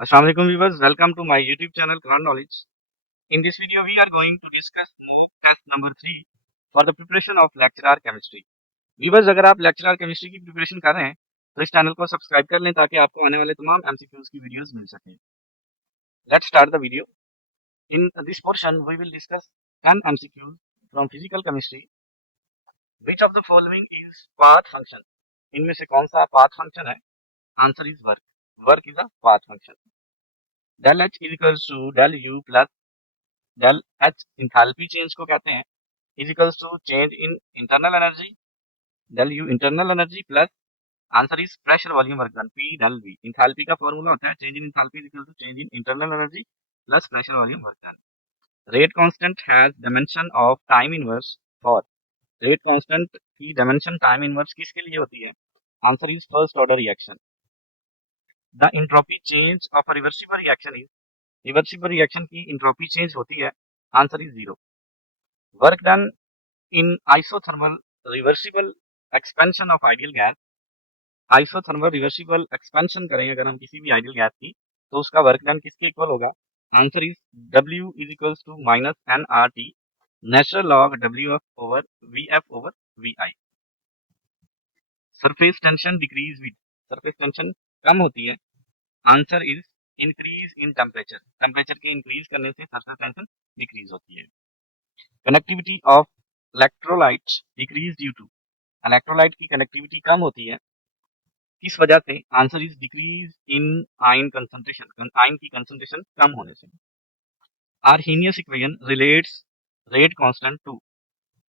Assalamu alaikum viewers, welcome to my YouTube channel Quran Knowledge. In this video, we are going to discuss mock test number 3 for the preparation of lecturer chemistry. Viewers, अगर आप lecturer chemistry की preparation कर रहे हैं तो इस channel को subscribe कर लें ताकि आपको आने वाले तमाम MCQs की वीडियोस मिल सकें. Let's start the video. In this portion, we will discuss 10 MCQs from physical chemistry. Which of the following is path function? इनमें से कौन सा path function है? Answer is work. Work is a path function. Del H is equals to del U plus del H enthalpy change को कहते हैं is equals to change in internal energy del U internal energy plus answer is pressure volume work done P del V. Enthalpy का formula होता है change in enthalpy is equal to change in internal energy plus pressure volume work done. Rate constant has dimension of time inverse for. Rate constant की dimension time inverse किसके लिए होती है? Answer is first order reaction. The entropy change of a reversible reaction is. Reversible reaction की entropy change होती है. Answer is 0. Work done in isothermal reversible expansion of ideal gas. Isothermal reversible expansion करें अगर हम किसी भी ideal gas की तो उसका वर्क डन किसके इक्वल होगा? Answer is W is equals to minus NRT natural log WF over VF over VI. Surface tension decrease with. Surface tension कम होती है. Answer is increase in temperature. Temperature के increase करने से surface tension decrease होती है. Connectivity of electrolyte decrease due to. Electrolyte की connectivity कम होती है किस वजह से? Answer is decrease in ion concentration. Ion की कंसंट्रेशन कम होने से. Arrhenius equation relates rate constant to.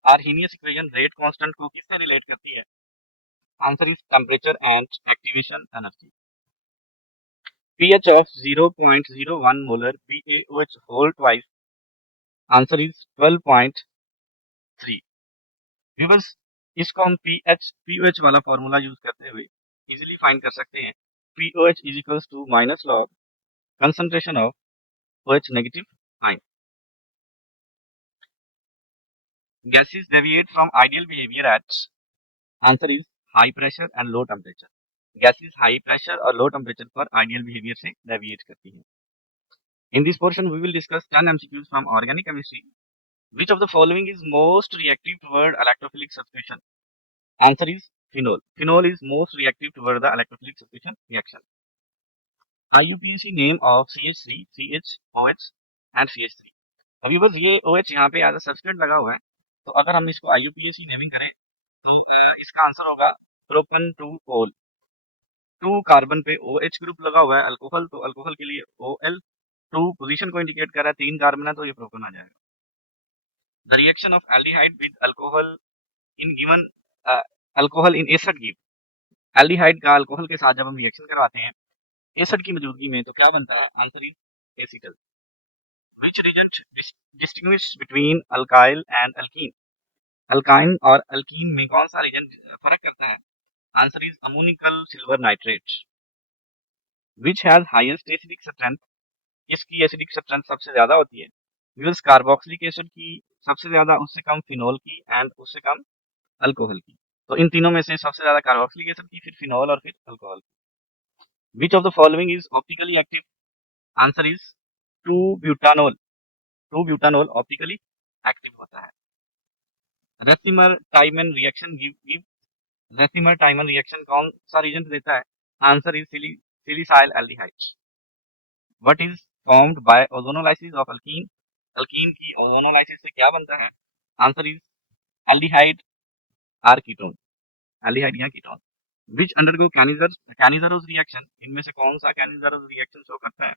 Arrhenius equation rate constant को किससे रिलेट करती है? Answer is temperature and activation energy. pH of 0.01 molar PaOH whole twice. Answer is 12.3. Viewers, इसको हम pH वाला फॉर्मूला यूज करते हुए इजीली फाइंड कर सकते हैं. pOH is equals to minus log concentration of OH negative ion. Gases deviate from ideal behavior at. Answer is high pressure and low temperature. Gases high pressure और low temperature पर ideal behavior से deviate करती हैं. In this portion, we will discuss 10 MCQs from organic chemistry. Which of the following is most reactive toward electrophilic substitution? Answer is phenol. Phenol is most reactive toward the electrophilic substitution reaction. IUPAC name of CH3, CHOH and CH3. अभी बस ये OH यहाँ पे as a सब्सटेंट लगा हुआ है तो अगर हम इसको IUPAC नेमिंग करें तो इसका आंसर होगा प्रोपन टू ओल. 2 कार्बन पे OH ग्रुप लगा हुआ है अल्कोहल तो अल्कोहल के लिए OL. 2 पोजीशन को इंडिकेट कर रहा है 3 कार्बन है तो ये प्रोपन आ जाएगा. The reaction of aldehyde with alcohol in given alcohol in acid give. Aldehyde का अल्कोहल के साथ जब हम रिएक्शन करवाते हैं एसिड की मौजूदगी में तो क्या बनता है? Answer is acetal. Which reagent distinguish between alkyl and alkene? Alkyne और अल्कीन में कौन सा रिएजेंट फर्क करता है? Answer is ammoniacal silver nitrate. Which has highest acidic strength. इसकी एसिडिक स्ट्रेंथ सबसे ज्यादा होती है. यूज कार्बोक्सिलिक एसिड की सबसे ज्यादा, उससे कम फिनोल की एंड उससे कम अल्कोहल की. तो इन तीनों में से सबसे ज्यादा कार्बोक्सिलिक एसिड की, फिर फिनोल और फिर अल्कोहल की. Which of the following is optically active? Answer is 2 butanol. 2 butanol optically active होता है. Reimer Tiemann reaction give. Reimer Tiemann reaction कौन सा रीजेंट देता है? Answer is salicyl aldehyde. What is formed by ozonolysis of alkene. Alkene की ozonolysis से क्या बनता है? Answer is aldehyde or ketone. Aldehyde या ketone. Which undergo Cannizzaro reaction. इनमें से कौन सा कैनिजरस रिएक्शन शो करता है?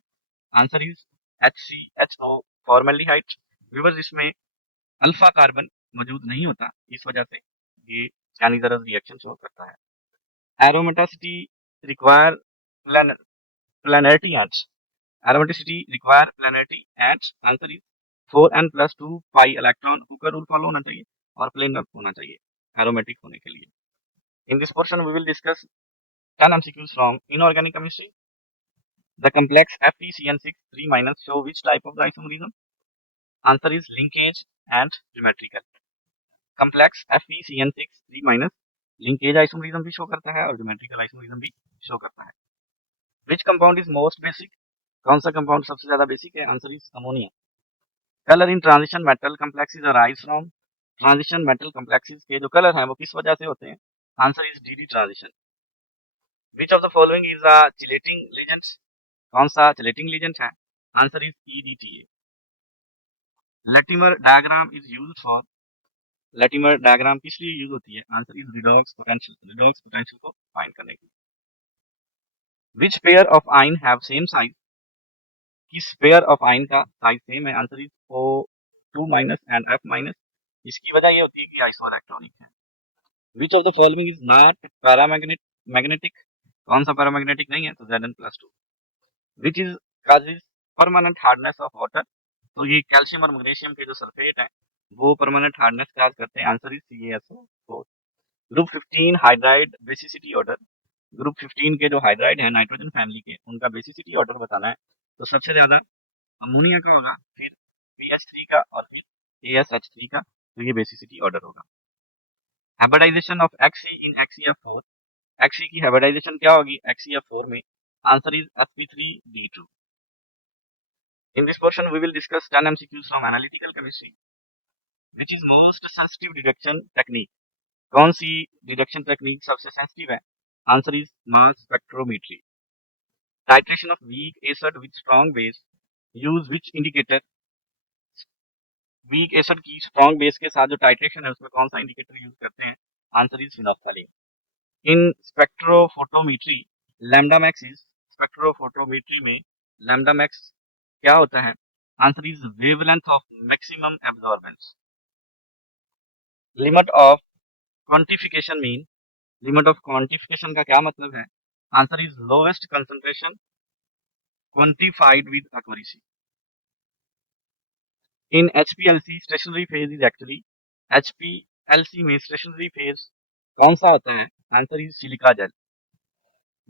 Answer is HCHO formaldehyde. Viewers, इसमें अल्फा कार्बन मौजूद नहीं होता, इस वजह से ये कैनिजरस रिएक्शन शो करता है. Aromaticity require planarity ants. Aromaticity require planarity ants. Answer is 4n+2 pi electron. Hooker rule follow होना चाहिए और प्लेन होना चाहिए एरोमेटिक होने के लिए. In this portion we will discuss 10 MCQs from inorganic chemistry. The complex FeCN6 3- show which type of the isomerism? Answer is linkage and geometrical. Complex FeCN6 3- linkage isomerism भी show करता है और geometrical isomerism भी show करता है. Which compound is most basic? कौन सा compound सबसे ज्यादा बेसिक है? Answer is ammonia. Colour in transition metal complexes arise from, transition metal complexes के जो कलर हैं वो किस वजह से होते हैं? Answer is D transition. Which of the following is a chelating agent? कौन सा चिलेटिंग एजेंट है? Answer is EDTA। Latimer diagram is used for, Latimer diagram किस लिए यूज होती है? Answer is redox potential, redox potential को find करने के लिए। विच पेयर ऑफ आइन हैव सेम साइज? किस पेयर ऑफ आइन का साइज सेम है? Answer is O2 minus and F minus. इसकी वजह ये होती है कि आइसो इलेक्ट्रॉनिक है। विच of the following is not paramagnetic? कौन सा पैरामैग्नेटिक नहीं है? तो Zn+2। Which is causes permanent hardness of water? तो ये कैल्शियम और मैग्नीशियम के जो सल्फेट है वो परमानेंट हार्डनेस काज करते हैं। Answer is CaSO4। Group 15 hydride basicity order, group 15 के जो हाइड्राइड है नाइट्रोजन फैमिली के, उनका बेसिसिटी ऑर्डर बताना है। तो सबसे ज्यादा अमोनिया का होगा, फिर PH3 का और फिर ASH3 का। तो ये बेसिसिटी ऑर्डर होगा। Hybridization of Xc in HCl4, Xc की हाइब्रिडाइजेशन क्या होगी HCl4 में? Answer is sp3d2। In this portion, we will discuss 10 MCQs from analytical chemistry. Which is most sensitive detection technique? कौन सी डिडक्शन टेक्निक सबसे sensitive है? Answer is mass spectrometry. Titration of weak acid with strong base, use which indicator? Weak acid की strong base के साथ जो titration है उसमें कौन सा इंडिकेटर यूज करते हैं? Answer is phenolphthalein. In spectrophotometry lambda max is, spectrophotometry में लैम्डा मैक्स क्या होता है? Answer is wavelength of maximum absorbance. Limit of quantification mean, limit of quantification का क्या मतलब है? Answer is lowest concentration quantified with accuracy. In HPLC stationary phase is actually, HPLC में stationary phase कौन सा होता है? Answer is silica gel.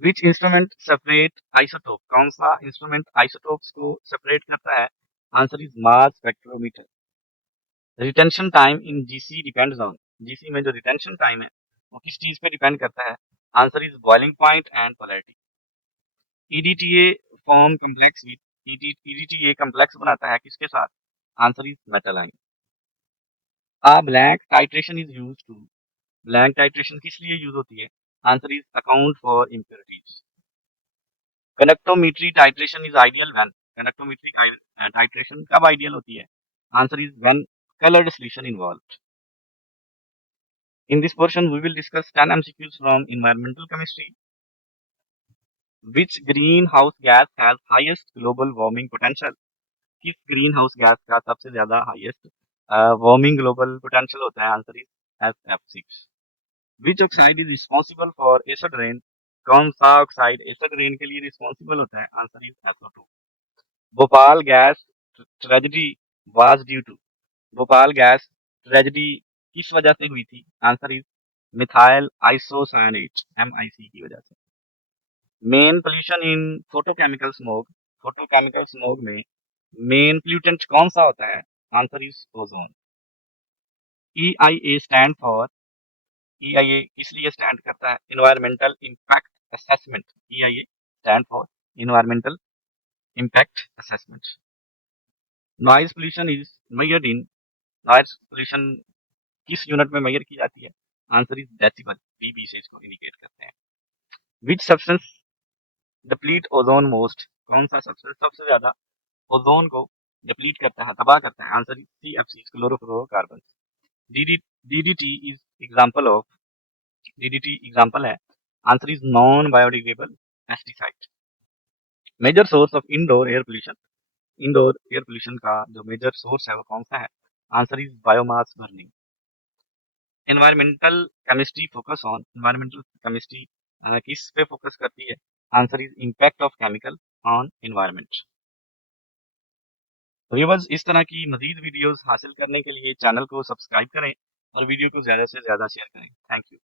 Which instrument separate isotope? कौन सा इंस्ट्रूमेंट आइसोटोप्स को सेपरेट करता है? Answer is mass spectrometer. Retention time in GC depends on, GC में जो रिटेंशन टाइम है वो किस चीज पे डिपेंड करता है? Answer is boiling point and polarity. EDTA form complex with, EDTA complex बनाता है किसके साथ? Answer is metal ion. A blank titration is used to, blank titration किस लिए यूज होती है? Answer is account for impurities. Conductometry titration is ideal when, conductometry titration कब ideal होती है? Answer is when colored solution involved. In this portion, we will discuss 10 MCQs from environmental chemistry. Which greenhouse gas has highest global warming potential? किस green house gas का सबसे ज्यादा highest warming global potential होता है? Answer is SF6। Which oxide is responsible for acid rain? कौन सा oxide acid rain के लिए रिस्पॉन्सिबल होता है? Answer is SO2। Bhopal gas tragedy was due to, Bhopal gas tragedy किस वजह से हुई थी? Answer is methyl isocyanate MIC की वजह से। Main pollution in photochemical smoke, photochemical smoke में मेन प्लूटेंट कौन सा होता है? Answer is ozone. EIA stand for, EIA किस लिए स्टैंड करता है? Environmental impact assessment. EIA stand for environmental impact assessment. Noise pollution is measured in, noise pollution किस यूनिट में मेजर की जाती है? आंसर इज डेसिबल, dB से इसको इंडिकेट करते हैं। Which substance deplete ozone most? कौन सा सब्सटेंस सबसे ज्यादा ओजोन को डिप्लीट करता है, तबाह करता है? Answer is CFC, chlorofluorocarbon. DDT is example of, DDT example है, answer is non biodegradable pesticide. Major source of indoor air pollution, indoor air pollution का जो मेजर सोर्स है वो कौन सा है? Answer is biomass burning. Environmental chemistry focus on, environmental chemistry किस पे फोकस करती है? Answer is impact of chemical on environment. Viewers, इस तरह की मजीद वीडियोस हासिल करने के लिए चैनल को सब्सक्राइब करें और वीडियो को ज़्यादा से ज़्यादा शेयर करें। Thank you.